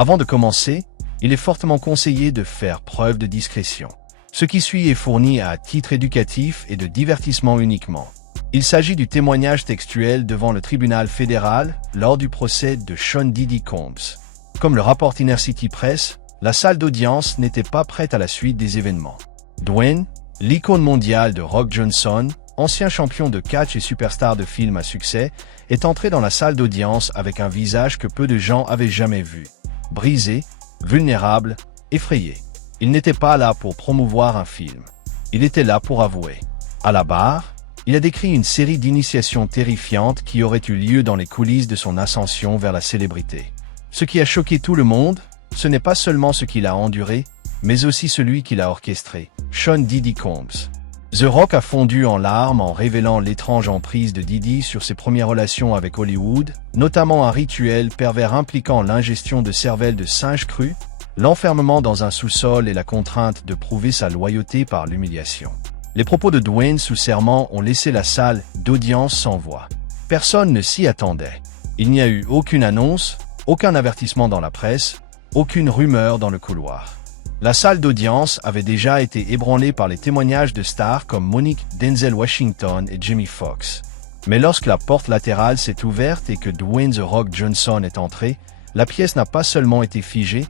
Avant de commencer, il est fortement conseillé de faire preuve de discrétion. Ce qui suit est fourni à titre éducatif et de divertissement uniquement. Il s'agit du témoignage textuel devant le tribunal fédéral lors du procès de Sean Diddy Combs. Comme le rapporte Inner City Press, la salle d'audience n'était pas prête à la suite des événements. Dwayne, l'icône mondiale de Rock Johnson, ancien champion de catch et superstar de films à succès, est entré dans la salle d'audience avec un visage que peu de gens avaient jamais vu. Brisé, vulnérable, effrayé. Il n'était pas là pour promouvoir un film. Il était là pour avouer. À la barre, il a décrit une série d'initiations terrifiantes qui auraient eu lieu dans les coulisses de son ascension vers la célébrité. Ce qui a choqué tout le monde, ce n'est pas seulement ce qu'il a enduré, mais aussi celui qu'il a orchestré, Sean Diddy Combs. The Rock a fondu en larmes en révélant l'étrange emprise de Diddy sur ses premières relations avec Hollywood, notamment un rituel pervers impliquant l'ingestion de cervelle de singe cru, l'enfermement dans un sous-sol et la contrainte de prouver sa loyauté par l'humiliation. Les propos de Dwayne sous serment ont laissé la salle d'audience sans voix. Personne ne s'y attendait. Il n'y a eu aucune annonce, aucun avertissement dans la presse, aucune rumeur dans le couloir. La salle d'audience avait déjà été ébranlée par les témoignages de stars comme Monique, Denzel Washington et Jamie Foxx. Mais lorsque la porte latérale s'est ouverte et que Dwayne The Rock Johnson est entré, la pièce n'a pas seulement été figée,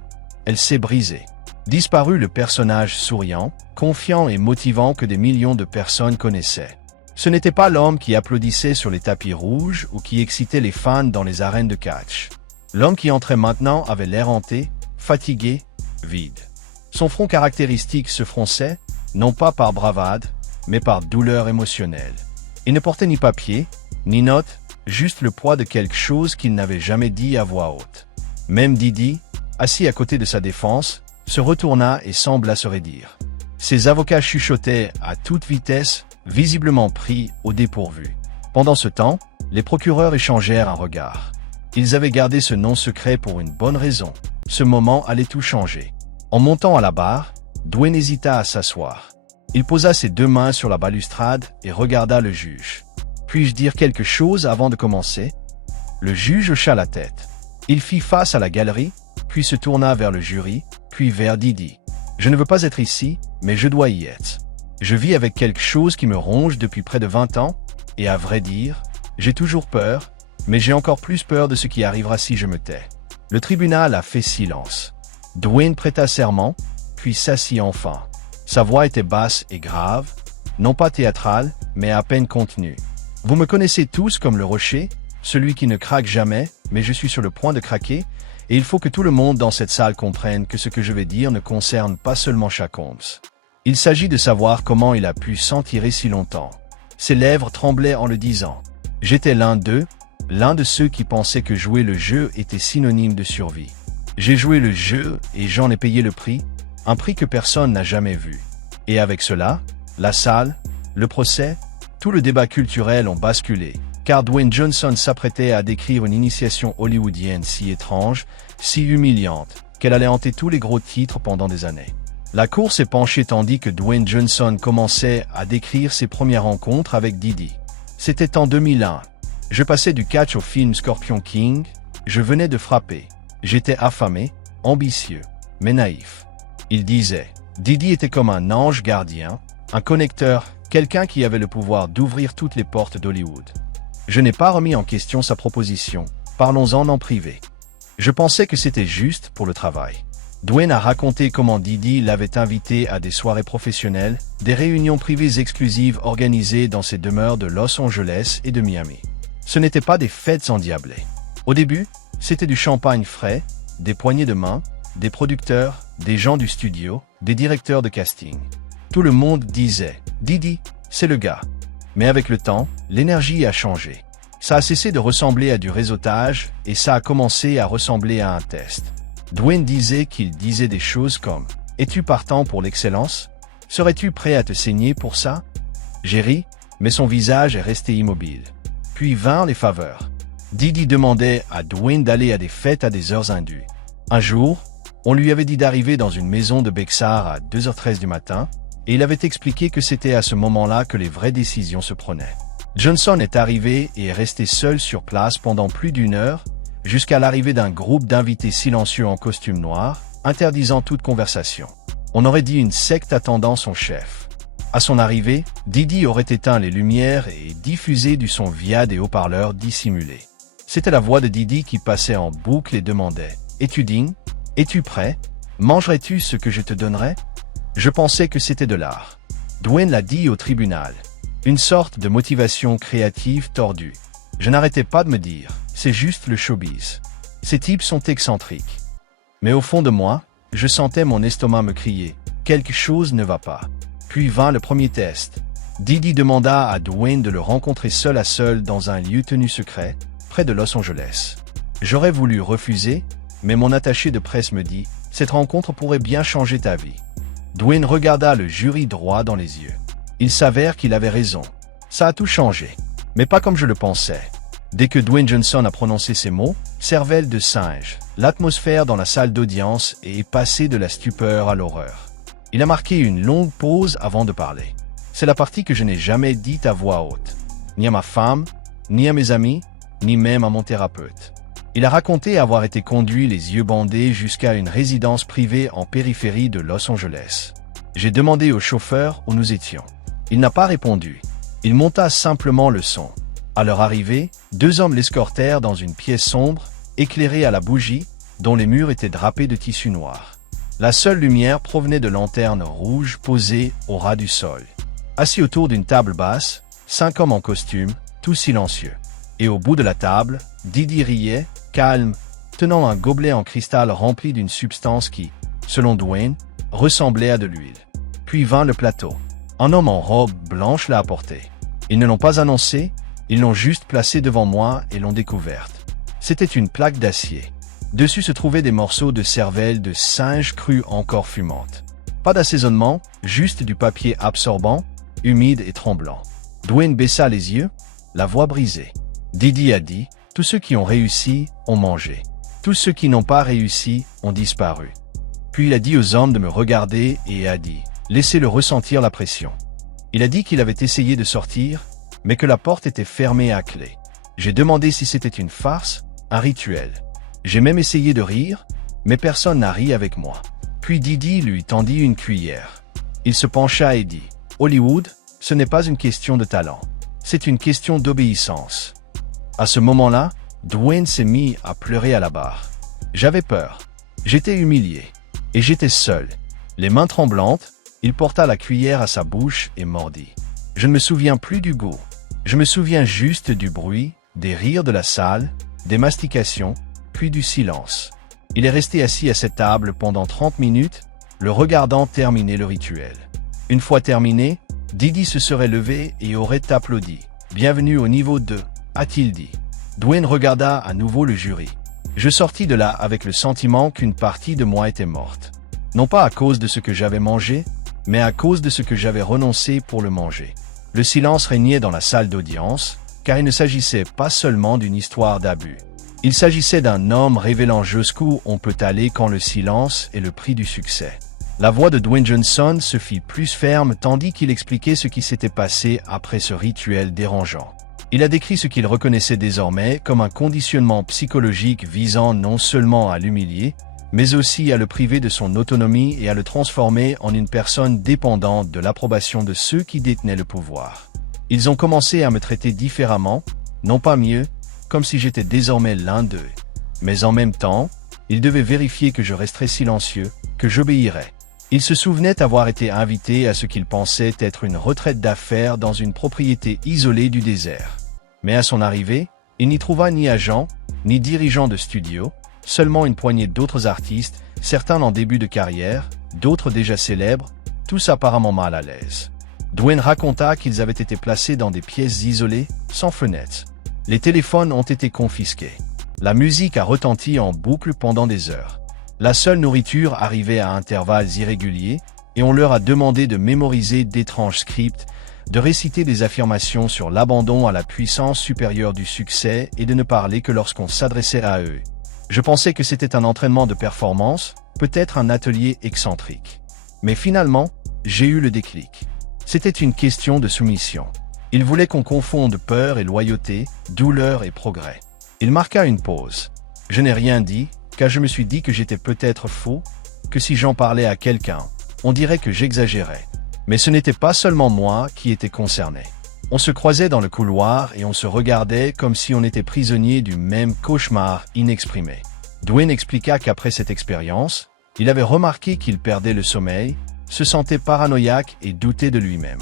elle s'est brisée. Disparu le personnage souriant, confiant et motivant que des millions de personnes connaissaient. Ce n'était pas l'homme qui applaudissait sur les tapis rouges ou qui excitait les fans dans les arènes de catch. L'homme qui entrait maintenant avait l'air hanté, fatigué, vide. Son front caractéristique se fronçait, non pas par bravade, mais par douleur émotionnelle. Il ne portait ni papier, ni note, juste le poids de quelque chose qu'il n'avait jamais dit à voix haute. Même Diddy, assis à côté de sa défense, se retourna et sembla se raidir. Ses avocats chuchotaient à toute vitesse, visiblement pris au dépourvu. Pendant ce temps, les procureurs échangèrent un regard. Ils avaient gardé ce nom secret pour une bonne raison. Ce moment allait tout changer. En montant à la barre, Dwayne hésita à s'asseoir. Il posa ses deux mains sur la balustrade et regarda le juge. « Puis-je dire quelque chose avant de commencer ?» Le juge hocha la tête. Il fit face à la galerie, puis se tourna vers le jury, puis vers Diddy. « Je ne veux pas être ici, mais je dois y être. Je vis avec quelque chose qui me ronge depuis près de 20 ans, et à vrai dire, j'ai toujours peur, mais j'ai encore plus peur de ce qui arrivera si je me tais. » Le tribunal a fait silence. Dwayne prêta serment, puis s'assit enfin. Sa voix était basse et grave, non pas théâtrale, mais à peine contenue. « Vous me connaissez tous comme le rocher, celui qui ne craque jamais, mais je suis sur le point de craquer, et il faut que tout le monde dans cette salle comprenne que ce que je vais dire ne concerne pas seulement Sean Combs. Il s'agit de savoir comment il a pu s'en tirer si longtemps. » Ses lèvres tremblaient en le disant. « J'étais l'un d'eux, l'un de ceux qui pensaient que jouer le jeu était synonyme de survie. J'ai joué le jeu et j'en ai payé le prix, un prix que personne n'a jamais vu. Et avec cela, la salle, le procès, tout le débat culturel ont basculé, car Dwayne Johnson s'apprêtait à décrire une initiation hollywoodienne si étrange, si humiliante, qu'elle allait hanter tous les gros titres pendant des années. La cour s'est penchée tandis que Dwayne Johnson commençait à décrire ses premières rencontres avec Diddy. C'était en 2001. Je passais du catch au film Scorpion King, je venais de frapper. J'étais affamé, ambitieux, mais naïf. Il disait, Diddy était comme un ange gardien, un connecteur, quelqu'un qui avait le pouvoir d'ouvrir toutes les portes d'Hollywood. Je n'ai pas remis en question sa proposition, parlons-en en privé. Je pensais que c'était juste pour le travail. Dwayne a raconté comment Diddy l'avait invité à des soirées professionnelles, des réunions privées exclusives organisées dans ses demeures de Los Angeles et de Miami. Ce n'étaient pas des fêtes endiablées. Au début, c'était du champagne frais, des poignées de main, des producteurs, des gens du studio, des directeurs de casting. Tout le monde disait « Diddy, c'est le gars ». Mais avec le temps, l'énergie a changé. Ça a cessé de ressembler à du réseautage et ça a commencé à ressembler à un test. Dwayne disait qu'il disait des choses comme « Es-tu partant pour l'excellence? Serais-tu prêt à te saigner pour ça ?» J'ai ri, mais son visage est resté immobile. Puis vinrent les faveurs. Diddy demandait à Dwayne d'aller à des fêtes à des heures indues. Un jour, on lui avait dit d'arriver dans une maison de Bexar à 2h13 du matin, et il avait expliqué que c'était à ce moment-là que les vraies décisions se prenaient. Johnson est arrivé et est resté seul sur place pendant plus d'1 heure, jusqu'à l'arrivée d'un groupe d'invités silencieux en costume noir, interdisant toute conversation. On aurait dit une secte attendant son chef. À son arrivée, Didi aurait éteint les lumières et diffusé du son via des haut-parleurs dissimulés. C'était la voix de Didi qui passait en boucle et demandait « Es-tu digne? Es-tu prêt? Mangerais-tu ce que je te donnerais ?» Je pensais que c'était de l'art. Dwayne l'a dit au tribunal. Une sorte de motivation créative tordue. Je n'arrêtais pas de me dire « C'est juste le showbiz. Ces types sont excentriques. » Mais au fond de moi, je sentais mon estomac me crier « Quelque chose ne va pas. » Puis vint le premier test. Didi demanda à Dwayne de le rencontrer seul à seul dans un lieu tenu secret, près de Los Angeles. J'aurais voulu refuser, mais mon attaché de presse me dit « Cette rencontre pourrait bien changer ta vie. » Dwayne regarda le jury droit dans les yeux. Il s'avère qu'il avait raison. Ça a tout changé, mais pas comme je le pensais. Dès que Dwayne Johnson a prononcé ces mots, cervelle de singe, l'atmosphère dans la salle d'audience est passée de la stupeur à l'horreur. Il a marqué une longue pause avant de parler. C'est la partie que je n'ai jamais dite à voix haute. Ni à ma femme, ni à mes amis, ni même à mon thérapeute. Il a raconté avoir été conduit les yeux bandés jusqu'à une résidence privée en périphérie de Los Angeles. J'ai demandé au chauffeur où nous étions. Il n'a pas répondu. Il monta simplement le son. À leur arrivée, 2 hommes l'escortèrent dans une pièce sombre, éclairée à la bougie, dont les murs étaient drapés de tissu noir. La seule lumière provenait de lanternes rouges posées au ras du sol. Assis autour d'une table basse, 5 hommes en costume, tous silencieux. Et au bout de la table, Didi riait, calme, tenant un gobelet en cristal rempli d'une substance qui, selon Dwayne, ressemblait à de l'huile. Puis vint le plateau. Un homme en robe blanche l'a apporté. Ils ne l'ont pas annoncé, ils l'ont juste placé devant moi et l'ont découverte. C'était une plaque d'acier. Dessus se trouvaient des morceaux de cervelle de singe crue encore fumante. Pas d'assaisonnement, juste du papier absorbant, humide et tremblant. Dwayne baissa les yeux, la voix brisée. Didi a dit « Tous ceux qui ont réussi ont mangé. Tous ceux qui n'ont pas réussi ont disparu. » Puis il a dit aux hommes de me regarder et a dit « Laissez-le ressentir la pression. » Il a dit qu'il avait essayé de sortir, mais que la porte était fermée à clé. J'ai demandé si c'était une farce, un rituel. J'ai même essayé de rire, mais personne n'a ri avec moi. Puis Didi lui tendit une cuillère. Il se pencha et dit « Hollywood, ce n'est pas une question de talent. C'est une question d'obéissance. » À ce moment-là, Dwayne s'est mis à pleurer à la barre. J'avais peur. J'étais humilié. Et j'étais seul. Les mains tremblantes, il porta la cuillère à sa bouche et mordit. Je ne me souviens plus du goût. Je me souviens juste du bruit, des rires de la salle, des mastications, puis du silence. Il est resté assis à cette table pendant 30 minutes, le regardant terminer le rituel. Une fois terminé, Didi se serait levé et aurait applaudi. « Bienvenue au niveau 2. » a-t-il dit. Dwayne regarda à nouveau le jury. Je sortis de là avec le sentiment qu'une partie de moi était morte. Non pas à cause de ce que j'avais mangé, mais à cause de ce que j'avais renoncé pour le manger. Le silence régnait dans la salle d'audience, car il ne s'agissait pas seulement d'une histoire d'abus. Il s'agissait d'un homme révélant jusqu'où on peut aller quand le silence est le prix du succès. La voix de Dwayne Johnson se fit plus ferme tandis qu'il expliquait ce qui s'était passé après ce rituel dérangeant. Il a décrit ce qu'il reconnaissait désormais comme un conditionnement psychologique visant non seulement à l'humilier, mais aussi à le priver de son autonomie et à le transformer en une personne dépendante de l'approbation de ceux qui détenaient le pouvoir. Ils ont commencé à me traiter différemment, non pas mieux, comme si j'étais désormais l'un d'eux. Mais en même temps, ils devaient vérifier que je resterais silencieux, que j'obéirais. Ils se souvenaient avoir été invités à ce qu'ils pensaient être une retraite d'affaires dans une propriété isolée du désert. Mais à son arrivée, il n'y trouva ni agent, ni dirigeant de studio, seulement une poignée d'autres artistes, certains en début de carrière, d'autres déjà célèbres, tous apparemment mal à l'aise. Dwayne raconta qu'ils avaient été placés dans des pièces isolées, sans fenêtres. Les téléphones ont été confisqués. La musique a retenti en boucle pendant des heures. La seule nourriture arrivait à intervalles irréguliers, et on leur a demandé de mémoriser d'étranges scripts, de réciter des affirmations sur l'abandon à la puissance supérieure du succès et de ne parler que lorsqu'on s'adressait à eux. Je pensais que c'était un entraînement de performance, peut-être un atelier excentrique. Mais finalement, j'ai eu le déclic. C'était une question de soumission. Il voulait qu'on confonde peur et loyauté, douleur et progrès. Il marqua une pause. Je n'ai rien dit, car je me suis dit que j'étais peut-être faux, que si j'en parlais à quelqu'un, on dirait que j'exagérais. Mais ce n'était pas seulement moi qui étais concerné. On se croisait dans le couloir et on se regardait comme si on était prisonnier du même cauchemar inexprimé. Dwayne expliqua qu'après cette expérience, il avait remarqué qu'il perdait le sommeil, se sentait paranoïaque et doutait de lui-même.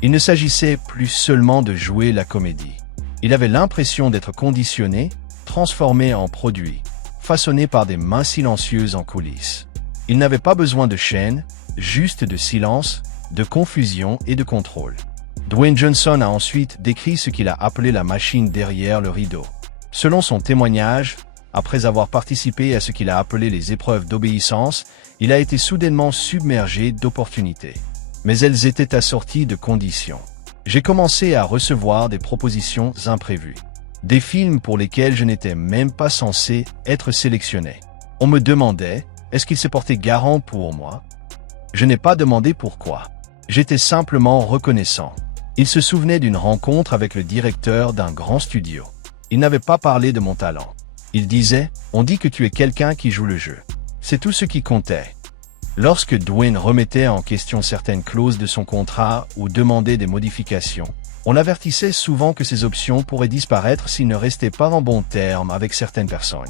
Il ne s'agissait plus seulement de jouer la comédie. Il avait l'impression d'être conditionné, transformé en produit, façonné par des mains silencieuses en coulisses. Il n'avait pas besoin de chaînes, juste de silence, de confusion et de contrôle. Dwayne Johnson a ensuite décrit ce qu'il a appelé la machine derrière le rideau. Selon son témoignage, après avoir participé à ce qu'il a appelé les épreuves d'obéissance, il a été soudainement submergé d'opportunités. Mais elles étaient assorties de conditions. J'ai commencé à recevoir des propositions imprévues. Des films pour lesquels je n'étais même pas censé être sélectionné. On me demandait, est-ce qu'il s'est porté garant pour moi? Je n'ai pas demandé pourquoi. J'étais simplement reconnaissant. Il se souvenait d'une rencontre avec le directeur d'un grand studio. Il n'avait pas parlé de mon talent. Il disait, on dit que tu es quelqu'un qui joue le jeu. C'est tout ce qui comptait. Lorsque Dwayne remettait en question certaines clauses de son contrat ou demandait des modifications, on l'avertissait souvent que ses options pourraient disparaître s'il ne restait pas en bons termes avec certaines personnes.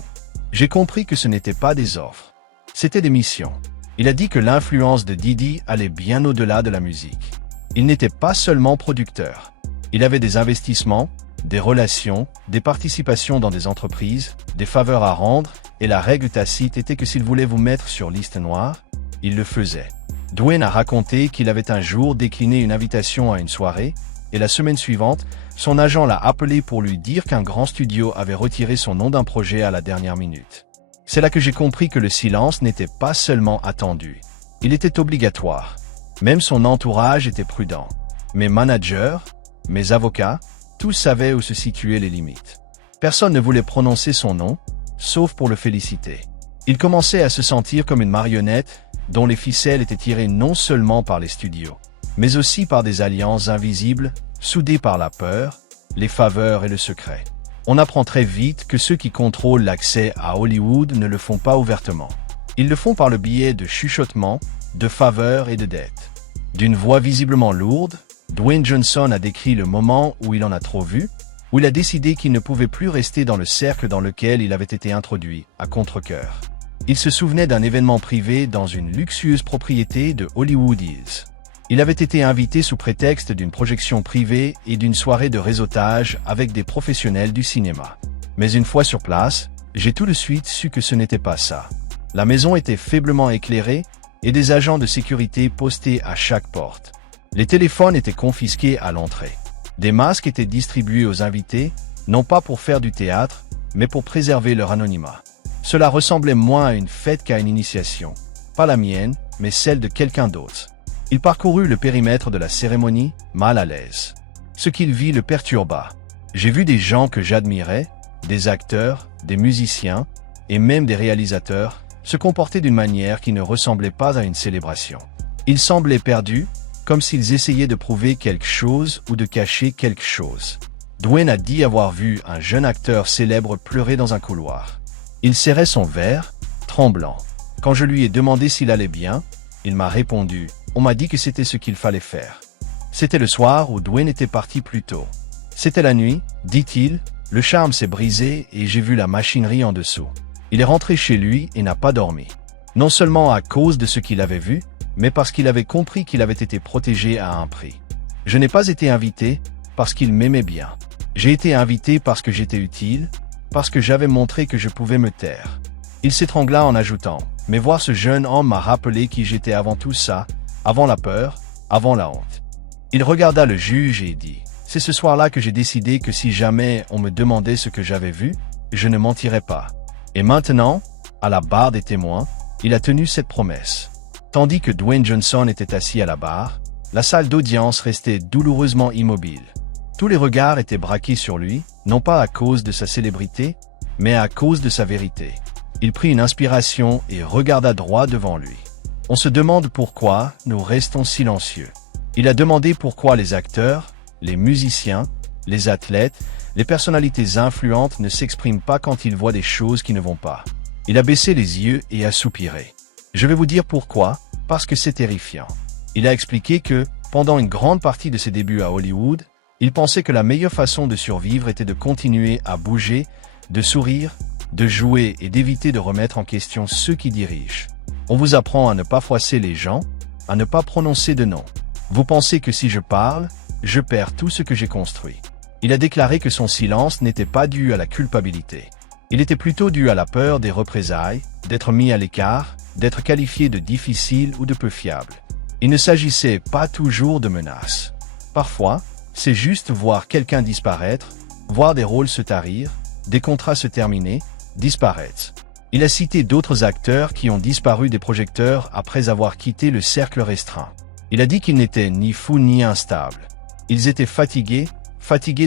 J'ai compris que ce n'était pas des offres. C'était des missions. Il a dit que l'influence de Diddy allait bien au-delà de la musique. Il n'était pas seulement producteur. Il avait des investissements, des relations, des participations dans des entreprises, des faveurs à rendre, et la règle tacite était que s'il voulait vous mettre sur liste noire, il le faisait. Dwayne a raconté qu'il avait un jour décliné une invitation à une soirée, et la semaine suivante, son agent l'a appelé pour lui dire qu'un grand studio avait retiré son nom d'un projet à la dernière minute. C'est là que j'ai compris que le silence n'était pas seulement attendu. Il était obligatoire. Même son entourage était prudent. Mes managers, mes avocats, tous savaient où se situaient les limites. Personne ne voulait prononcer son nom, sauf pour le féliciter. Il commençait à se sentir comme une marionnette dont les ficelles étaient tirées non seulement par les studios, mais aussi par des alliances invisibles, soudées par la peur, les faveurs et le secret. On apprend très vite que ceux qui contrôlent l'accès à Hollywood ne le font pas ouvertement. Ils le font par le biais de chuchotements, de faveurs et de dettes. D'une voix visiblement lourde, Dwayne Johnson a décrit le moment où il en a trop vu, où il a décidé qu'il ne pouvait plus rester dans le cercle dans lequel il avait été introduit, à contre-cœur. Il se souvenait d'un événement privé dans une luxueuse propriété de Hollywood Hills. Il avait été invité sous prétexte d'une projection privée et d'une soirée de réseautage avec des professionnels du cinéma. Mais une fois sur place, j'ai tout de suite su que ce n'était pas ça. La maison était faiblement éclairée et des agents de sécurité postés à chaque porte. Les téléphones étaient confisqués à l'entrée. Des masques étaient distribués aux invités, non pas pour faire du théâtre, mais pour préserver leur anonymat. Cela ressemblait moins à une fête qu'à une initiation. Pas la mienne, mais celle de quelqu'un d'autre. Il parcourut le périmètre de la cérémonie, mal à l'aise. Ce qu'il vit le perturba. J'ai vu des gens que j'admirais, des acteurs, des musiciens, et même des réalisateurs, se comporter d'une manière qui ne ressemblait pas à une célébration. Ils semblaient perdus, comme s'ils essayaient de prouver quelque chose ou de cacher quelque chose. Dwayne a dit avoir vu un jeune acteur célèbre pleurer dans un couloir. Il serrait son verre, tremblant. Quand je lui ai demandé s'il allait bien, il m'a répondu « On m'a dit que c'était ce qu'il fallait faire ». C'était le soir où Dwayne était parti plus tôt. C'était la nuit, dit-il, le charme s'est brisé et j'ai vu la machinerie en dessous. Il est rentré chez lui et n'a pas dormi. Non seulement à cause de ce qu'il avait vu, mais parce qu'il avait compris qu'il avait été protégé à un prix. Je n'ai pas été invité parce qu'il m'aimait bien. J'ai été invité parce que j'étais utile, parce que j'avais montré que je pouvais me taire. Il s'étrangla en ajoutant « Mais voir ce jeune homme m'a rappelé qui j'étais avant tout ça, avant la peur, avant la honte. » Il regarda le juge et dit « C'est ce soir-là que j'ai décidé que si jamais on me demandait ce que j'avais vu, je ne mentirais pas. Et maintenant, à la barre des témoins, il a tenu cette promesse. » Tandis que Dwayne Johnson était assis à la barre, la salle d'audience restait douloureusement immobile. Tous les regards étaient braqués sur lui, non pas à cause de sa célébrité, mais à cause de sa vérité. Il prit une inspiration et regarda droit devant lui. On se demande pourquoi nous restons silencieux. Il a demandé pourquoi les acteurs, les musiciens, Les athlètes, les personnalités influentes ne s'expriment pas quand ils voient des choses qui ne vont pas. Il a baissé les yeux et a soupiré. Je vais vous dire pourquoi, parce que c'est terrifiant. Il a expliqué que, pendant une grande partie de ses débuts à Hollywood, il pensait que la meilleure façon de survivre était de continuer à bouger, de sourire, de jouer et d'éviter de remettre en question ceux qui dirigent. On vous apprend à ne pas froisser les gens, à ne pas prononcer de nom. Vous pensez que si je parle, je perds tout ce que j'ai construit. Il a déclaré que son silence n'était pas dû à la culpabilité. Il était plutôt dû à la peur des représailles, d'être mis à l'écart, d'être qualifié de difficile ou de peu fiable. Il ne s'agissait pas toujours de menaces. Parfois, c'est juste voir quelqu'un disparaître, voir des rôles se tarir, des contrats se terminer, disparaître. Il a cité d'autres acteurs qui ont disparu des projecteurs après avoir quitté le cercle restreint. Il a dit qu'ils n'étaient ni fous ni instables. Ils étaient fatigués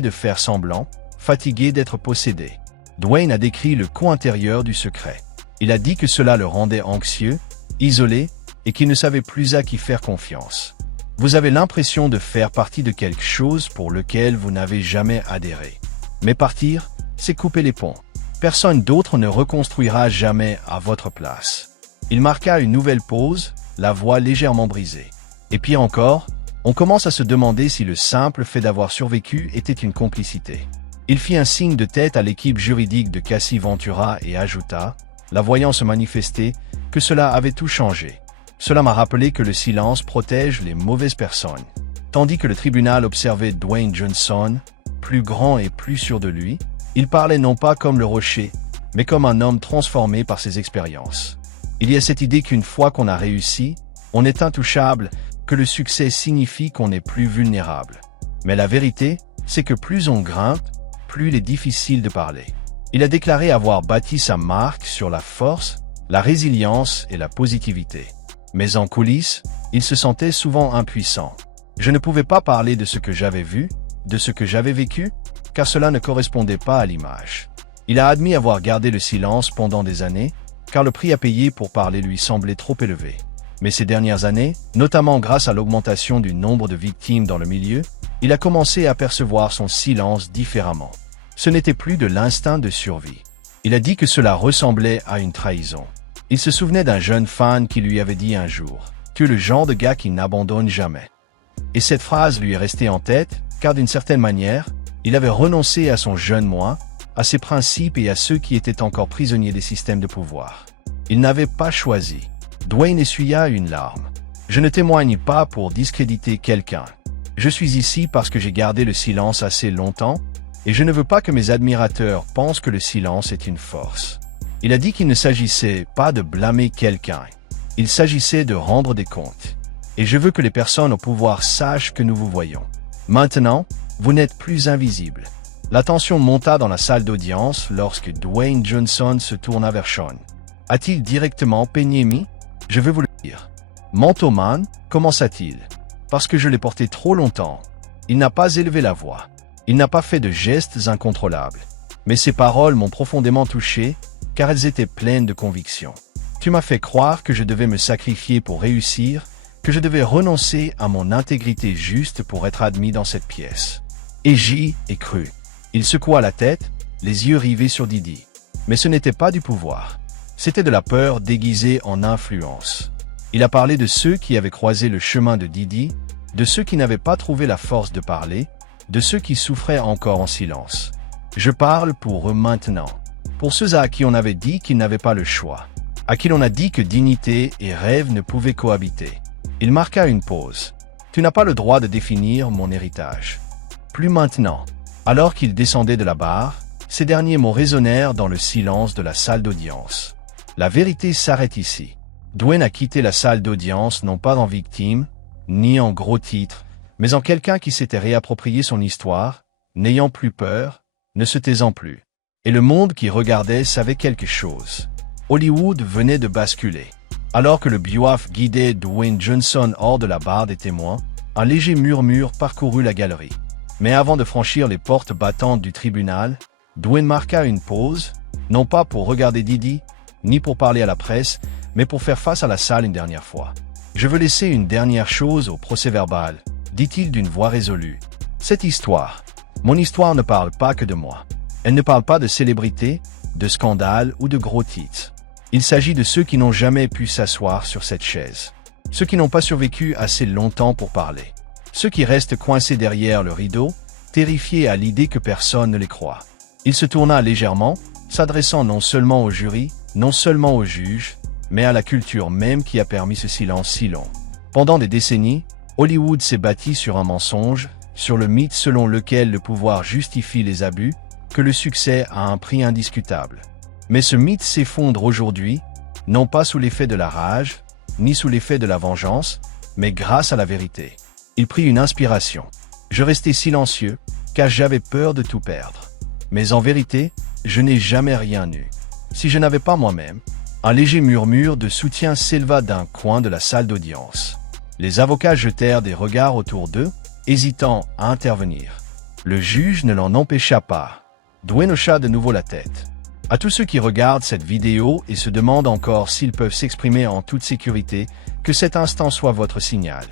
de faire semblant, fatigués d'être possédés. Dwayne a décrit le coin intérieur du secret. Il a dit que cela le rendait anxieux, isolé, et qu'il ne savait plus à qui faire confiance. Vous avez l'impression de faire partie de quelque chose pour lequel vous n'avez jamais adhéré. Mais partir, c'est couper les ponts. Personne d'autre ne reconstruira jamais à votre place. Il marqua une nouvelle pause, la voix légèrement brisée. Et pire encore, on commence à se demander si le simple fait d'avoir survécu était une complicité. Il fit un signe de tête à l'équipe juridique de Cassie Ventura et ajouta, la voyant se manifester, que cela avait tout changé. Cela m'a rappelé que le silence protège les mauvaises personnes. Tandis que le tribunal observait Dwayne Johnson, plus grand et plus sûr de lui, il parlait non pas comme le rocher, mais comme un homme transformé par ses expériences. Il y a cette idée qu'une fois qu'on a réussi, on est intouchable, que le succès signifie qu'on est plus vulnérable. Mais la vérité, c'est que plus on grimpe, plus il est difficile de parler. Il a déclaré avoir bâti sa marque sur la force, la résilience et la positivité. Mais en coulisses, il se sentait souvent impuissant. Je ne pouvais pas parler de ce que j'avais vu, de ce que j'avais vécu, car cela ne correspondait pas à l'image. Il a admis avoir gardé le silence pendant des années, car le prix à payer pour parler lui semblait trop élevé. Mais ces dernières années, notamment grâce à l'augmentation du nombre de victimes dans le milieu, il a commencé à percevoir son silence différemment. Ce n'était plus de l'instinct de survie. Il a dit que cela ressemblait à une trahison. Il se souvenait d'un jeune fan qui lui avait dit un jour « Tu es le genre de gars qui n'abandonne jamais ». Et cette phrase lui est restée en tête, car d'une certaine manière, il avait renoncé à son jeune moi, à ses principes et à ceux qui étaient encore prisonniers des systèmes de pouvoir. Il n'avait pas choisi. Dwayne essuya une larme. « Je ne témoigne pas pour discréditer quelqu'un. Je suis ici parce que j'ai gardé le silence assez longtemps, et je ne veux pas que mes admirateurs pensent que le silence est une force. » Il a dit qu'il ne s'agissait pas de blâmer quelqu'un. Il s'agissait de rendre des comptes. Et je veux que les personnes au pouvoir sachent que nous vous voyons. Maintenant, vous n'êtes plus invisible. La tension monta dans la salle d'audience lorsque Dwayne Johnson se tourna vers Sean. A-t-il directement peigné mi? Je vais vous le dire. Mantoman, commença-t-il. Parce que je l'ai porté trop longtemps. Il n'a pas élevé la voix. Il n'a pas fait de gestes incontrôlables. Mais ses paroles m'ont profondément touché, car elles étaient pleines de conviction. Tu m'as fait croire que je devais me sacrifier pour réussir, que je devais renoncer à mon intégrité juste pour être admis dans cette pièce. Et j'y ai cru. Il secoua la tête, les yeux rivés sur Didi. Mais ce n'était pas du pouvoir. C'était de la peur déguisée en influence. Il a parlé de ceux qui avaient croisé le chemin de Didi, de ceux qui n'avaient pas trouvé la force de parler, de ceux qui souffraient encore en silence. Je parle pour eux maintenant. Pour ceux à qui on avait dit qu'ils n'avaient pas le choix. À qui l'on a dit que dignité et rêve ne pouvaient cohabiter. Il marqua une pause. Tu n'as pas le droit de définir mon héritage. Plus maintenant. Alors qu'il descendait de la barre, ces derniers mots résonnèrent dans le silence de la salle d'audience. La vérité s'arrête ici. Dwayne a quitté la salle d'audience non pas en victime, ni en gros titre, mais en quelqu'un qui s'était réapproprié son histoire, n'ayant plus peur, ne se taisant plus. Et le monde qui regardait savait quelque chose. Hollywood venait de basculer. Alors que le BUAF guidait Dwayne Johnson hors de la barre des témoins, un léger murmure parcourut la galerie. Mais avant de franchir les portes battantes du tribunal, Dwayne marqua une pause, non pas pour regarder Didi, ni pour parler à la presse, mais pour faire face à la salle une dernière fois. « Je veux laisser une dernière chose au procès-verbal, dit-il d'une voix résolue. Cette histoire, Mon histoire ne parle pas que de moi. Elle ne parle pas de célébrités, de scandales ou de gros titres. Il s'agit de ceux qui n'ont jamais pu s'asseoir sur cette chaise. Ceux qui n'ont pas survécu assez longtemps pour parler. Ceux qui restent coincés derrière le rideau, terrifiés à l'idée que personne ne les croit. Il se tourna légèrement, s'adressant non seulement au jury, non seulement aux juges, mais à la culture même qui a permis ce silence si long. Pendant des décennies, Hollywood s'est bâti sur un mensonge, sur le mythe selon lequel le pouvoir justifie les abus, que le succès a un prix indiscutable. Mais ce mythe s'effondre aujourd'hui, non pas sous l'effet de la rage, ni sous l'effet de la vengeance, mais grâce à la vérité. Il prit une inspiration. Je restai silencieux, car j'avais peur de tout perdre. Mais en vérité, je n'ai jamais rien eu. Si je n'avais pas moi-même, un léger murmure de soutien s'éleva d'un coin de la salle d'audience. Les avocats jetèrent des regards autour d'eux, hésitant à intervenir. Le juge ne l'en empêcha pas. Dwayne hocha de nouveau la tête. À tous ceux qui regardent cette vidéo et se demandent encore s'ils peuvent s'exprimer en toute sécurité, que cet instant soit votre signal.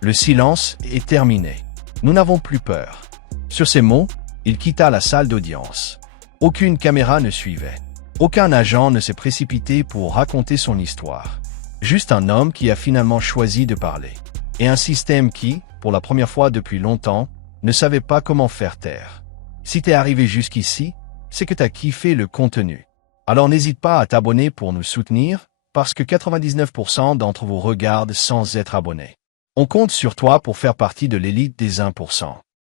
Le silence est terminé. Nous n'avons plus peur. Sur ces mots, il quitta la salle d'audience. Aucune caméra ne suivait. Aucun agent ne s'est précipité pour raconter son histoire. Juste un homme qui a finalement choisi de parler. Et un système qui, pour la première fois depuis longtemps, ne savait pas comment faire taire. Si t'es arrivé jusqu'ici, c'est que t'as kiffé le contenu. Alors n'hésite pas à t'abonner pour nous soutenir, parce que 99% d'entre vous regardent sans être abonnés. On compte sur toi pour faire partie de l'élite des 1%.